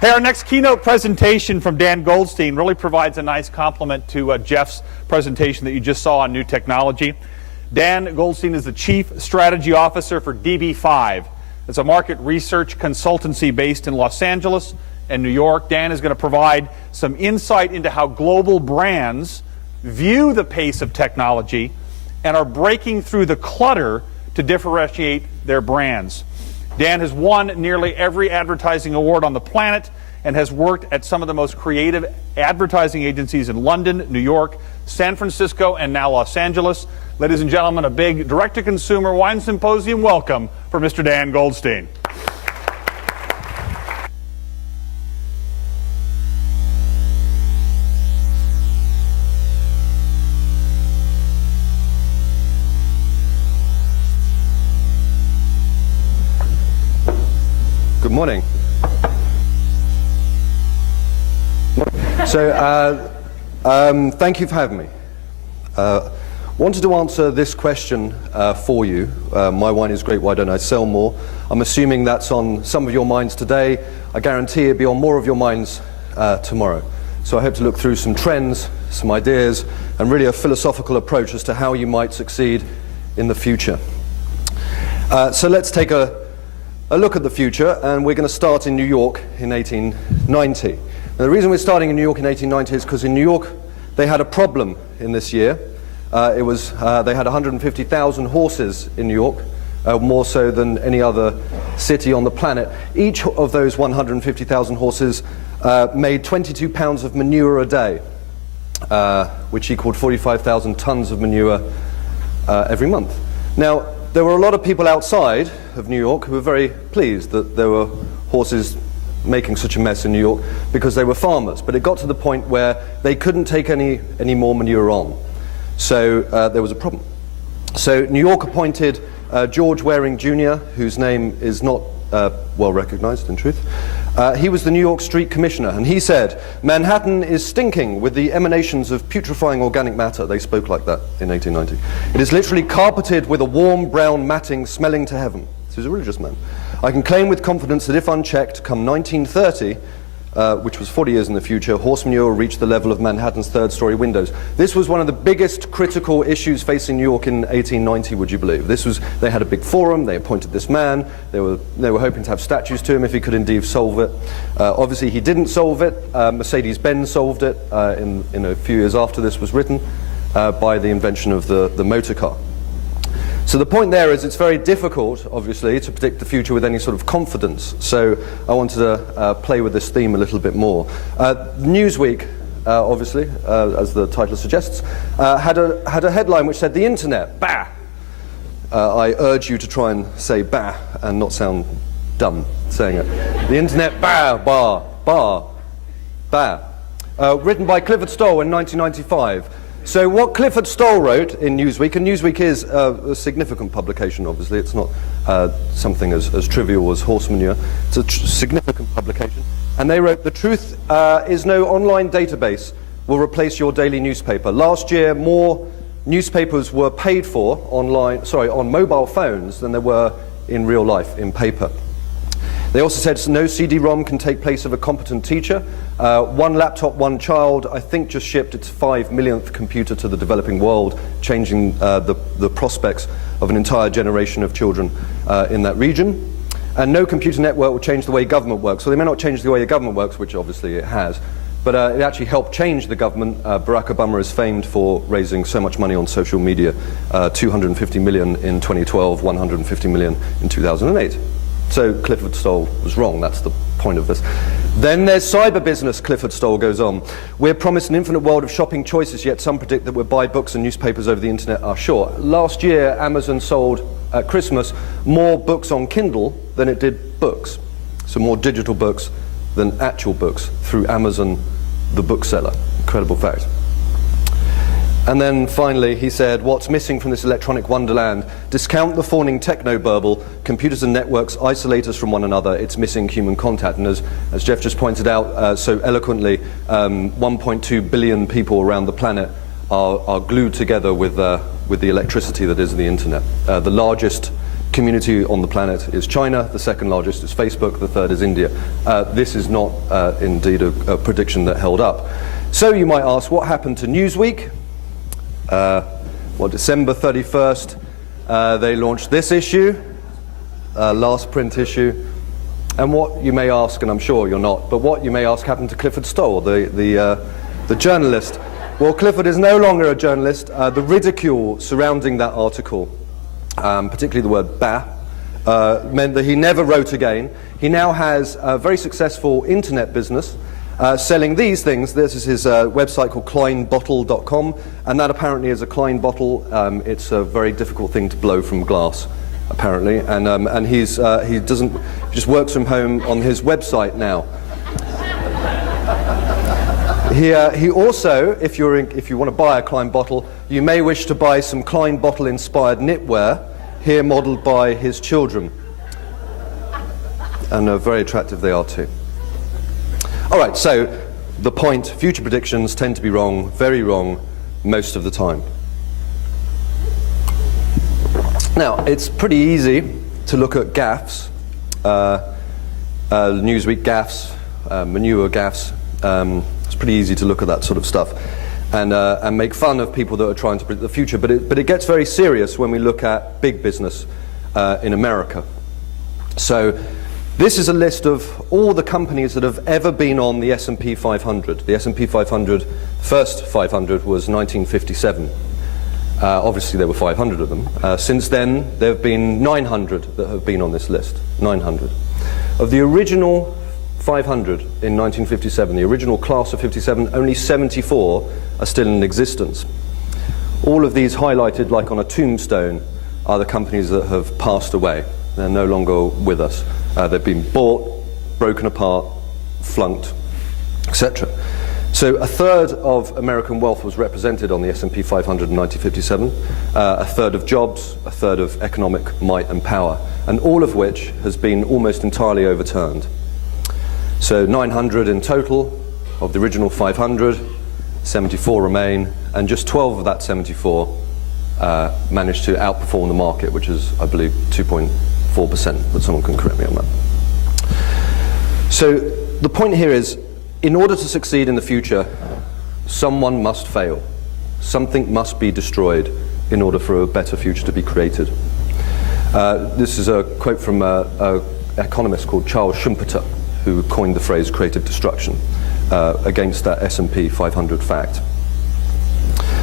Hey, our next keynote presentation from Dan Goldstein really provides a nice complement to Jeff's presentation that you just saw on new technology. Dan Goldstein is the Chief Strategy Officer for DB5. It's a market research consultancy based in Los Angeles and New York. Dan is going to provide some insight into how global brands view the pace of technology and are breaking through the clutter to differentiate their brands. Dan has won nearly every advertising award on the planet and has worked at some of the most creative advertising agencies in London, New York, San Francisco, and now Los Angeles. Ladies and gentlemen, a big direct-to-consumer wine symposium welcome for Mr. Dan Goldstein. Good morning. So, thank you for having me. Wanted to answer this question for you. My wine is great, why don't I sell more? I'm assuming that's on some of your minds today. I guarantee it'll be on more of your minds tomorrow. So I hope to look through some trends, some ideas, and really a philosophical approach as to how you might succeed in the future. So let's take a look at the future, and we're going to start in New York in 1890. Now, the reason we're starting in New York in 1890 is because in New York they had a problem in this year. They had 150,000 horses in New York, more so than any other city on the planet. Each of those 150,000 horses made 22 pounds of manure a day, which equaled 45,000 tons of manure every month. Now, there were a lot of people outside of New York who were very pleased that there were horses making such a mess in New York because they were farmers. But it got to the point where they couldn't take any more manure on. So there was a problem. So New York appointed George Waring Jr., whose name is not well recognized in truth. He was the New York Street Commissioner, and he said, "Manhattan is stinking with the emanations of putrefying organic matter." They spoke like that in 1890. "It is literally carpeted with a warm brown matting smelling to heaven." So he's a religious man. "I can claim with confidence that if unchecked, come 1930, which was 40 years in the future, horse manure will reach the level of Manhattan's third-story windows." This was one of the biggest critical issues facing New York in 1890, would you believe? They had a big forum, they appointed this man, they were hoping to have statues to him if he could indeed solve it. Obviously he didn't solve it. Mercedes-Benz solved it in a few years after this was written by the invention of the motor car. So the point there is it's very difficult, obviously, to predict the future with any sort of confidence. So I wanted to play with this theme a little bit more. Newsweek, obviously, as the title suggests, had a headline which said, "The internet, bah!" I urge you to try and say bah and not sound dumb saying it. "The internet, bah, bah, bah, bah." Written by Clifford Stoll in 1995. So what Clifford Stoll wrote in Newsweek, and Newsweek is a significant publication, obviously. It's not something as trivial as horse manure. It's a significant publication. And they wrote, "The truth is no online database will replace your daily newspaper. Last year, more newspapers were paid for on mobile phones than there were in real life, in paper." They also said no CD-ROM can take place of a competent teacher. One laptop, one child, I think, just shipped its 5 millionth computer to the developing world, changing the prospects of an entire generation of children in that region. And no computer network will change the way government works. So they may not change the way the government works, which obviously it has, but it actually helped change the government. Barack Obama is famed for raising so much money on social media, 250 million in 2012, 150 million in 2008. So Clifford Stoll was wrong, that's the point of this. Then there's cyber business, Clifford Stoll goes on. "We're promised an infinite world of shopping choices, yet some predict that we'll buy books and newspapers over the internet are short." Last year, Amazon sold at Christmas more books on Kindle than it did books. So more digital books than actual books through Amazon, the bookseller. Incredible fact. And then finally he said, "What's missing from this electronic wonderland? Discount the fawning techno-burble. Computers and networks isolate us from one another. It's missing human contact." And as Jeff just pointed out so eloquently, 1.2 billion people around the planet are glued together with the electricity that is the internet. The largest community on the planet is China, the second largest is Facebook, the third is India. This is not indeed a prediction that held up. So you might ask, what happened to Newsweek? December 31st, they launched this issue, last print issue. And what you may ask, and I'm sure you're not, but what you may ask happened to Clifford Stoll, the journalist. Well, Clifford is no longer a journalist. The ridicule surrounding that article, particularly the word "bah," meant that he never wrote again. He now has a very successful internet business selling these things. This is his website called kleinbottle.com, and that apparently is a Klein bottle. It's a very difficult thing to blow from glass, apparently, and he just works from home on his website now. He also, if you want to buy a Klein bottle, you may wish to buy some Klein bottle inspired knitwear, here modelled by his children, and very attractive they are too. All right, so the point: future predictions tend to be wrong, very wrong, most of the time. Now, it's pretty easy to look at gaffes, Newsweek gaffes, manure gaffes. It's pretty easy to look at that sort of stuff and make fun of people that are trying to predict the future. But it gets very serious when we look at big business in America. So this is a list of all the companies that have ever been on the S&P 500. The S&P 500, first 500 was 1957. Obviously, there were 500 of them. Since then, there have been 900 that have been on this list. 900. Of the original 500 in 1957, the original class of 57, only 74 are still in existence. All of these highlighted like on a tombstone are the companies that have passed away. They're no longer with us. They've been bought, broken apart, flunked, etc. So a third of American wealth was represented on the S&P 500 in 1957, a third of jobs, a third of economic might and power, and all of which has been almost entirely overturned. So 900 in total of the original 500, 74 remain, and just 12 of that 74 managed to outperform the market, which is, I believe, 2.4%, but someone can correct me on that. So the point here is, in order to succeed in the future, someone must fail. Something must be destroyed in order for a better future to be created. This is a quote from an economist called Charles Schumpeter, who coined the phrase creative destruction against that S&P 500 fact.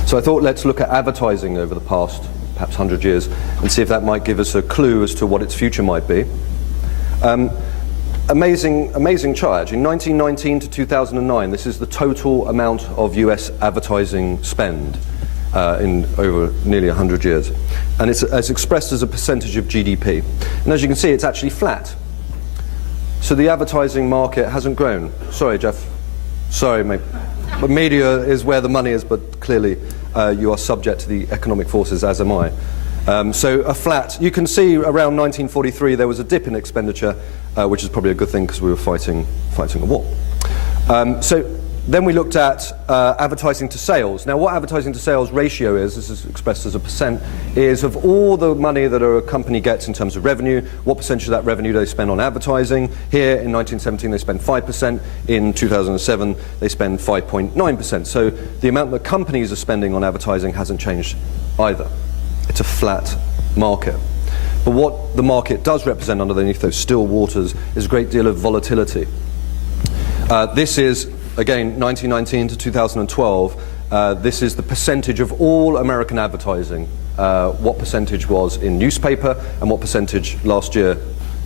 So I thought let's look at advertising over the past perhaps 100 years and see if that might give us a clue as to what its future might be. Amazing chart, actually. 1919 to 2009, this is the total amount of US advertising spend in over nearly 100 years. And it's expressed as a percentage of GDP. And as you can see, it's actually flat. So the advertising market hasn't grown. Sorry, Jeff. Sorry, mate. But media is where the money is, but clearly you are subject to the economic forces, as am I. So a flat, you can see around 1943 there was a dip in expenditure, which is probably a good thing because we were fighting a war. So then we looked at advertising to sales. Now what advertising to sales ratio is, this is expressed as a percent, is of all the money that a company gets in terms of revenue, what percentage of that revenue do they spend on advertising. Here in 1917 they spend 5%, in 2007 they spend 5.9%. So the amount that companies are spending on advertising hasn't changed either. It's a flat market. But what the market does represent underneath those still waters is a great deal of volatility. This is, again, 1919 to 2012. This is the percentage of all American advertising. What percentage was in newspaper and what percentage last year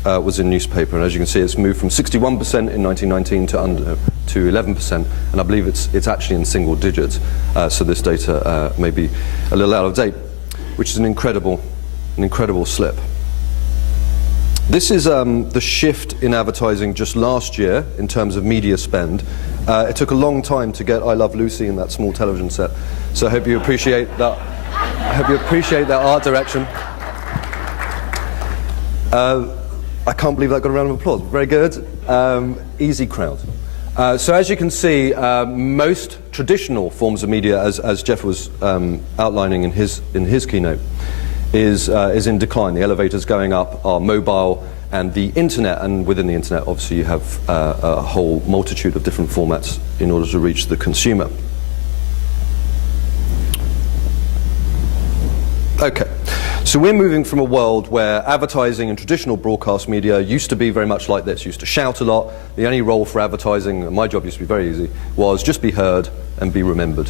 was in newspaper. And as you can see, it's moved from 61% in 1919 to 11%. And I believe it's actually in single digits. So this data may be a little out of date, which is an incredible slip. This is the shift in advertising just last year in terms of media spend. It took a long time to get I Love Lucy in that small television set, so I hope you appreciate that. I hope you appreciate that art direction. I can't believe that got a round of applause. Very good. Easy crowd. So as you can see, most traditional forms of media, as Jeff was outlining in his keynote, is in decline. The elevators going up are mobile and the internet, and within the internet obviously you have a whole multitude of different formats in order to reach the consumer. Okay, so we're moving from a world where advertising and traditional broadcast media used to be very much like this, used to shout a lot. The only role for advertising, and my job used to be very easy, was just be heard and be remembered.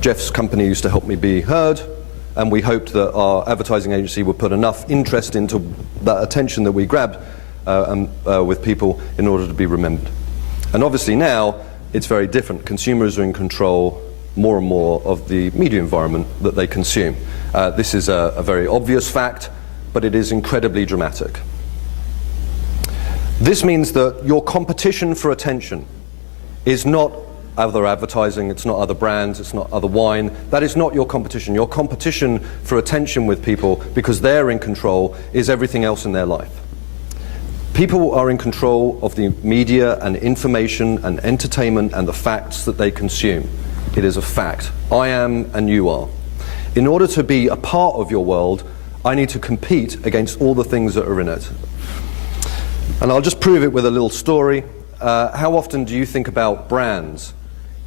Jeff's company used to help me be heard, and we hoped that our advertising agency would put enough interest into that attention that we grabbed with people in order to be remembered. And obviously now, it's very different. Consumers are in control more and more of the media environment that they consume. This is a very obvious fact, but it is incredibly dramatic. This means that your competition for attention is not other advertising, it's not other brands, it's not other wine. That is not your competition. Your competition for attention with people, because they're in control, is everything else in their life. People are in control of the media and information and entertainment and the facts that they consume. It is a fact. I am and you are. In order to be a part of your world, I need to compete against all the things that are in it. And I'll just prove it with a little story. How often do you think about brands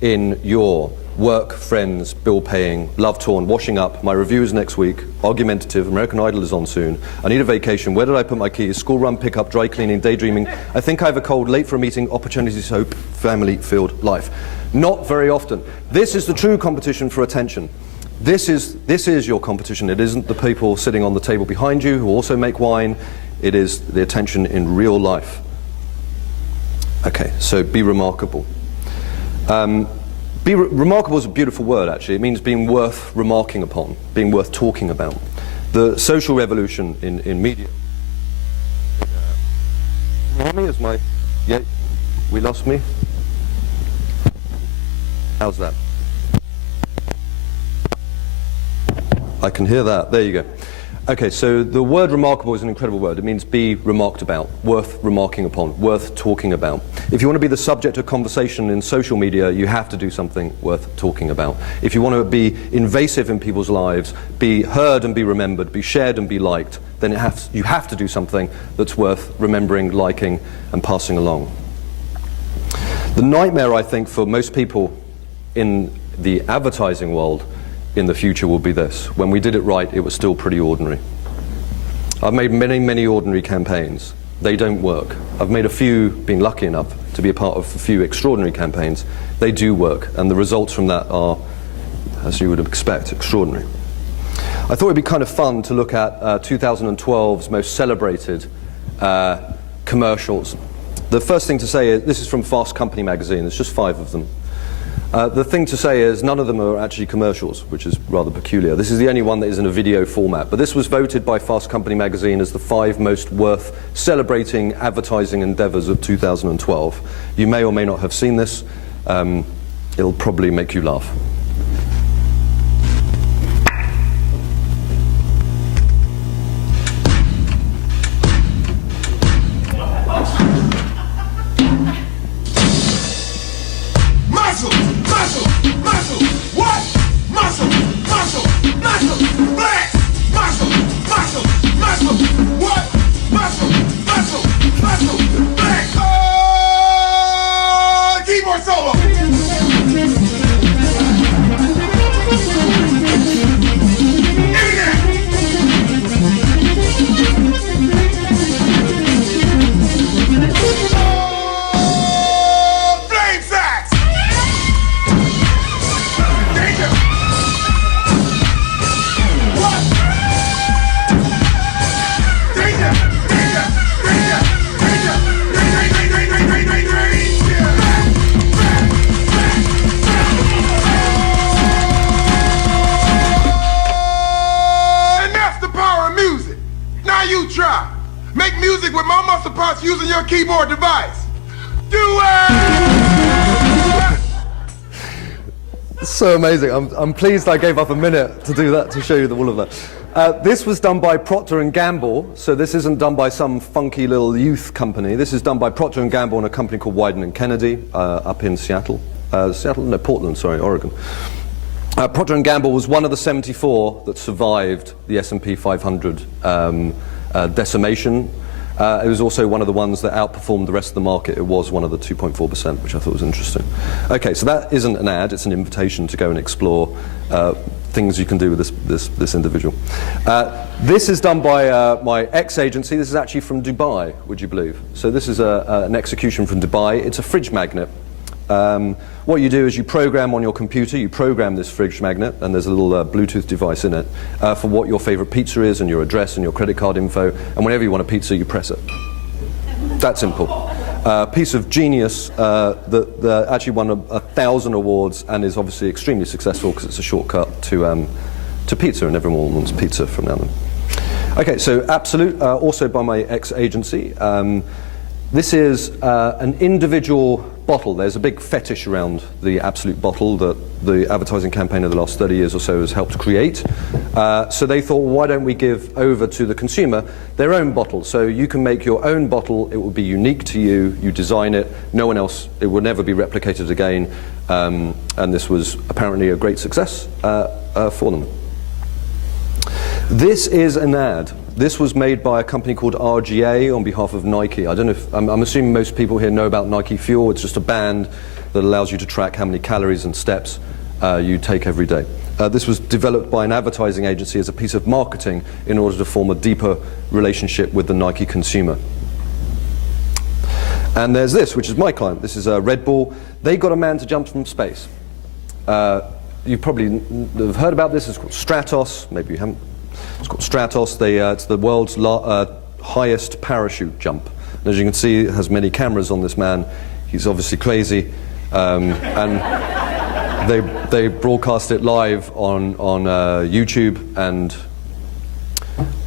in your work, friends, bill paying, love torn, washing up, my review is next week, argumentative, American Idol is on soon, I need a vacation, where did I put my keys, school run, pickup, dry cleaning, daydreaming, I think I have a cold, late for a meeting, opportunities, hope, family-filled life. Not very often. This is the true competition for attention. This is your competition. It isn't the people sitting on the table behind you who also make wine. It is the attention in real life. Okay, so be remarkable. Remarkable is a beautiful word, actually. It means being worth remarking upon, being worth talking about. The social revolution in media. Yeah, we lost me? How's that? I can hear that. There you go. Okay, so the word remarkable is an incredible word. It means be remarked about, worth remarking upon, worth talking about. If you want to be the subject of conversation in social media, you have to do something worth talking about. If you want to be invasive in people's lives, be heard and be remembered, be shared and be liked, then you have to do something that's worth remembering, liking, and passing along. The nightmare, I think, for most people in the advertising world in the future will be this. When we did it right, it was still pretty ordinary. I've made many, many ordinary campaigns. They don't work. I've made a few, been lucky enough to be a part of a few extraordinary campaigns. They do work, and the results from that are, as you would expect, extraordinary. I thought it'd be kind of fun to look at 2012's most celebrated commercials. The first thing to say is, this is from Fast Company magazine, there's just 5 of them. The thing to say is none of them are actually commercials, which is rather peculiar. This is the only one that is in a video format. But this was voted by Fast Company magazine as the 5 most worth celebrating advertising endeavors of 2012. You may or may not have seen this. It'll probably make you laugh. Using your keyboard device. Do it! So amazing. I'm pleased I gave up a minute to do that, to show you all of that. This was done by Procter & Gamble, so this isn't done by some funky little youth company. This is done by Procter & Gamble and a company called Wieden & Kennedy up in Portland, sorry, Oregon. Procter & Gamble was one of the 74 that survived the S&P 500 decimation. It was also one of the ones that outperformed the rest of the market. It was one of the 2.4%, which I thought was interesting. Okay, so that isn't an ad, it's an invitation to go and explore things you can do with this individual. This is done by my ex-agency. This is actually from Dubai, would you believe? So this is an execution from Dubai. It's a fridge magnet. What you do is you program on your computer, you program this fridge magnet, and there's a little Bluetooth device in it for what your favorite pizza is and your address and your credit card info, and whenever you want a pizza, you press it. That simple. Piece of genius that actually won 1,000 awards and is obviously extremely successful because it's a shortcut to pizza, and everyone wants pizza from now on. Okay, so Absolute, also by my ex-agency. This is an individual bottle. There's a big fetish around the Absolute bottle that the advertising campaign of the last 30 years or so has helped create. So they thought, why don't we give over to the consumer their own bottle? So you can make your own bottle. It will be unique to you. You design it. No one else. It will never be replicated again. And this was apparently a great success for them. This is an ad. This was made by a company called RGA on behalf of Nike. I don't know if, I'm assuming most people here know about Nike Fuel. It's just a band that allows you to track how many calories and steps you take every day. This was developed by an advertising agency as a piece of marketing in order to form a deeper relationship with the Nike consumer. And there's this, which is my client. This is Red Bull. They got a man to jump from space. You probably have heard about this. It's called Stratos. Maybe you haven't. It's called Stratos. It's the world's highest parachute jump. And as you can see, it has many cameras on this man. He's obviously crazy. And they broadcast it live on YouTube. And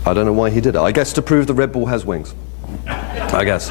I don't know why he did it. I guess to prove the Red Bull has wings. I guess.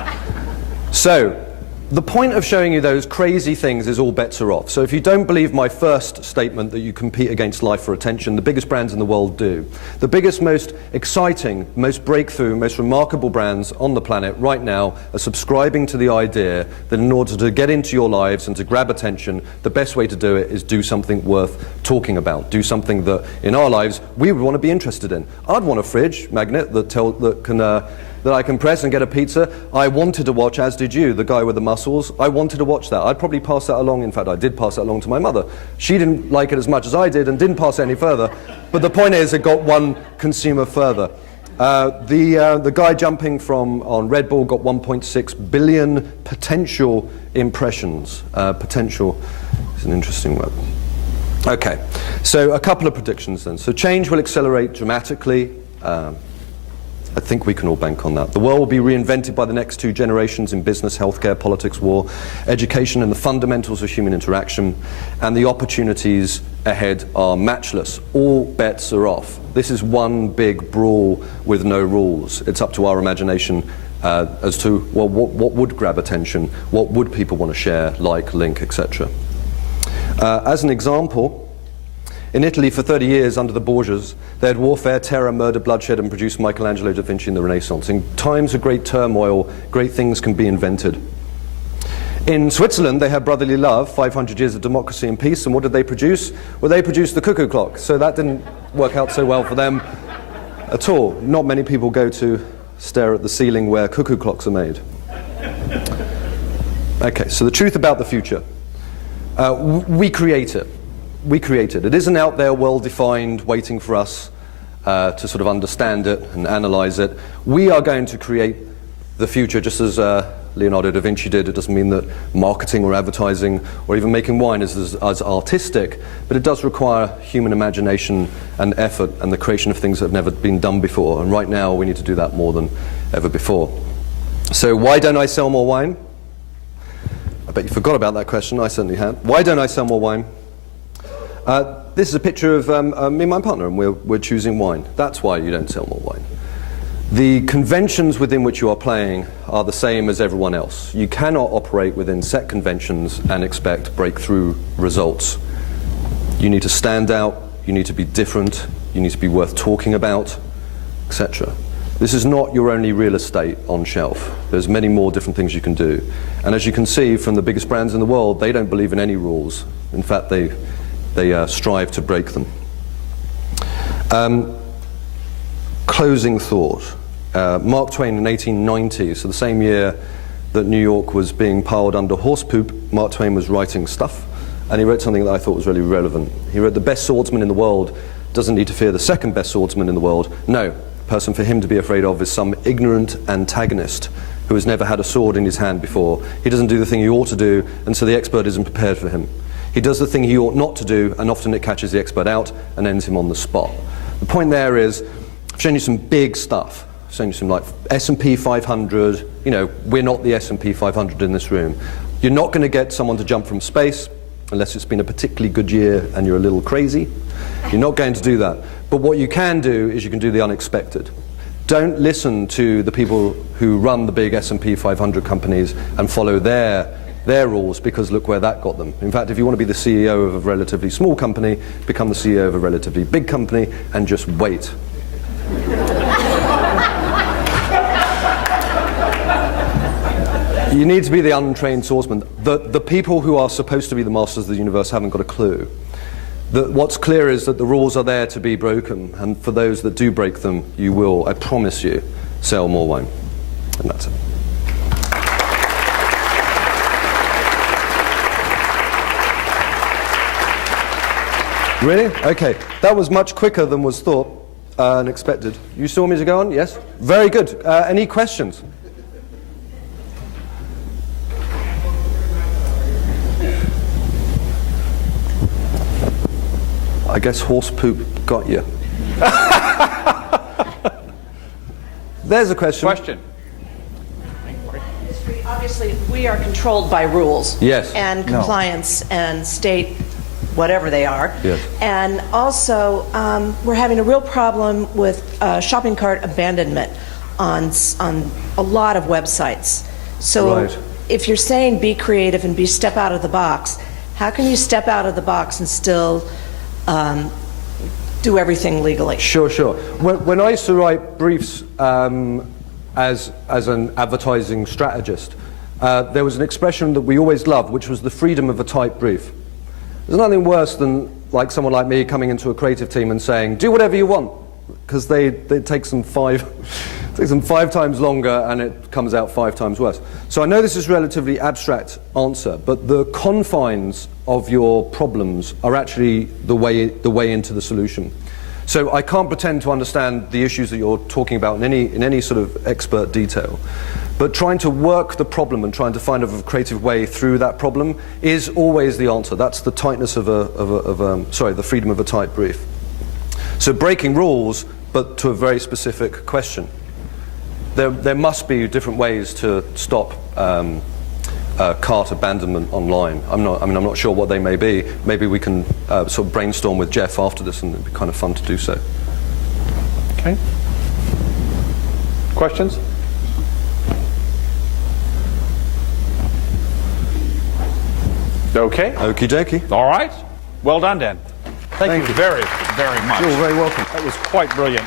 So the point of showing you those crazy things is all bets are off. So if you don't believe my first statement that you compete against life for attention, the biggest brands in the world do. The biggest, most exciting, most breakthrough, most remarkable brands on the planet right now are subscribing to the idea that in order to get into your lives and to grab attention, the best way to do it is do something worth talking about. Do something that in our lives we would want to be interested in. I'd want a fridge magnet that I can press and get a pizza. I wanted to watch, as did you, the guy with the muscles. I wanted to watch that. I'd probably pass that along. In fact, I did pass that along to my mother. She didn't like it as much as I did and didn't pass it any further. But the point is, it got one consumer further. The guy jumping on Red Bull got 1.6 billion potential impressions. Potential is an interesting word. Okay, so a couple of predictions then. So change will accelerate dramatically. I think we can all bank on that. The world will be reinvented by the next 2 generations in business, healthcare, politics, war, education, and the fundamentals of human interaction. And the opportunities ahead are matchless. All bets are off. This is one big brawl with no rules. It's up to our imagination as to, well, what would grab attention? What would people want to share, like, link, etc. As an example, in Italy, for 30 years, under the Borgias, they had warfare, terror, murder, bloodshed, and produced Michelangelo da Vinci in the Renaissance. In times of great turmoil, great things can be invented. In Switzerland, they had brotherly love, 500 years of democracy and peace, and what did they produce? Well, they produced the Cuckoo Clock, so that didn't work out so well for them at all. Not many people go to stare at the ceiling where cuckoo clocks are made. Okay, so the truth about the future. We create it. We create it. It isn't out there well-defined, waiting for us to sort of understand it and analyze it. We are going to create the future, just as Leonardo da Vinci did. It doesn't mean that marketing or advertising or even making wine is as artistic, but it does require human imagination and effort and the creation of things that have never been done before. And right now, we need to do that more than ever before. So why don't I sell more wine? I bet you forgot about that question. I certainly had. Why don't I sell more wine? This is a picture of me and my partner, and we're choosing wine. That's why you don't sell more wine. The conventions within which you are playing are the same as everyone else. You cannot operate within set conventions and expect breakthrough results. You need to stand out, you need to be different, you need to be worth talking about, etc. This is not your only real estate on shelf. There's many more different things you can do. And as you can see from the biggest brands in the world, they don't believe in any rules. In fact, they they strive to break them. Closing thought. Mark Twain in 1890, so the same year that New York was being piled under horse poop, Mark Twain was writing stuff, and he wrote something that I thought was really relevant. He wrote, "The best swordsman in the world doesn't need to fear the second best swordsman in the world. No, the person for him to be afraid of is some ignorant antagonist who has never had a sword in his hand before. He doesn't do the thing he ought to do, and so the expert isn't prepared for him. He does the thing he ought not to do, and often it catches the expert out and ends him on the spot." The point there is, I've shown you some big stuff. I've shown you some like S&P 500. You know, we're not the S&P 500 in this room. You're not going to get someone to jump from space unless it's been a particularly good year and you're a little crazy. You're not going to do that. But what you can do is you can do the unexpected. Don't listen to the people who run the big S&P 500 companies and follow their rules, because look where that got them. In fact, if you want to be the CEO of a relatively small company, become the CEO of a relatively big company and just wait. You need to be the untrained swordsman. The people who are supposed to be the masters of the universe haven't got a clue. What's clear is that the rules are there to be broken, and for those that do break them, you will, I promise you, sell more wine. And that's it. Really? Okay. That was much quicker than was thought and expected. You still want me to go on? Yes? Very good. Any questions? I guess horse poop got you. There's a question. Obviously, we are controlled by rules. Yes. And compliance and state whatever they are. Yes. And also, we're having a real problem with shopping cart abandonment on a lot of websites. So Right. if you're saying be creative and step out of the box, how can you step out of the box and still do everything legally? Sure. When I used to write briefs as an advertising strategist, there was an expression that we always loved, which was the freedom of a tight brief. There's nothing worse than like someone like me coming into a creative team and saying, do whatever you want, because they take them five times longer and it comes out 5 times worse. So I know this is a relatively abstract answer, but the confines of your problems are actually the way into the solution. So I can't pretend to understand the issues that you're talking about in any sort of expert detail. But trying to work the problem and trying to find a creative way through that problem is always the answer. That's the tightness of the freedom of a tight brief. So breaking rules, but to a very specific question. There must be different ways to stop cart abandonment online. I'm not sure what they may be. Maybe we can sort of brainstorm with Jeff after this, and it'd be kind of fun to do so. Okay. Questions? Okay. Okie dokie. All right. Well done, Dan. Thank you very, very much. You're very welcome. That was quite brilliant.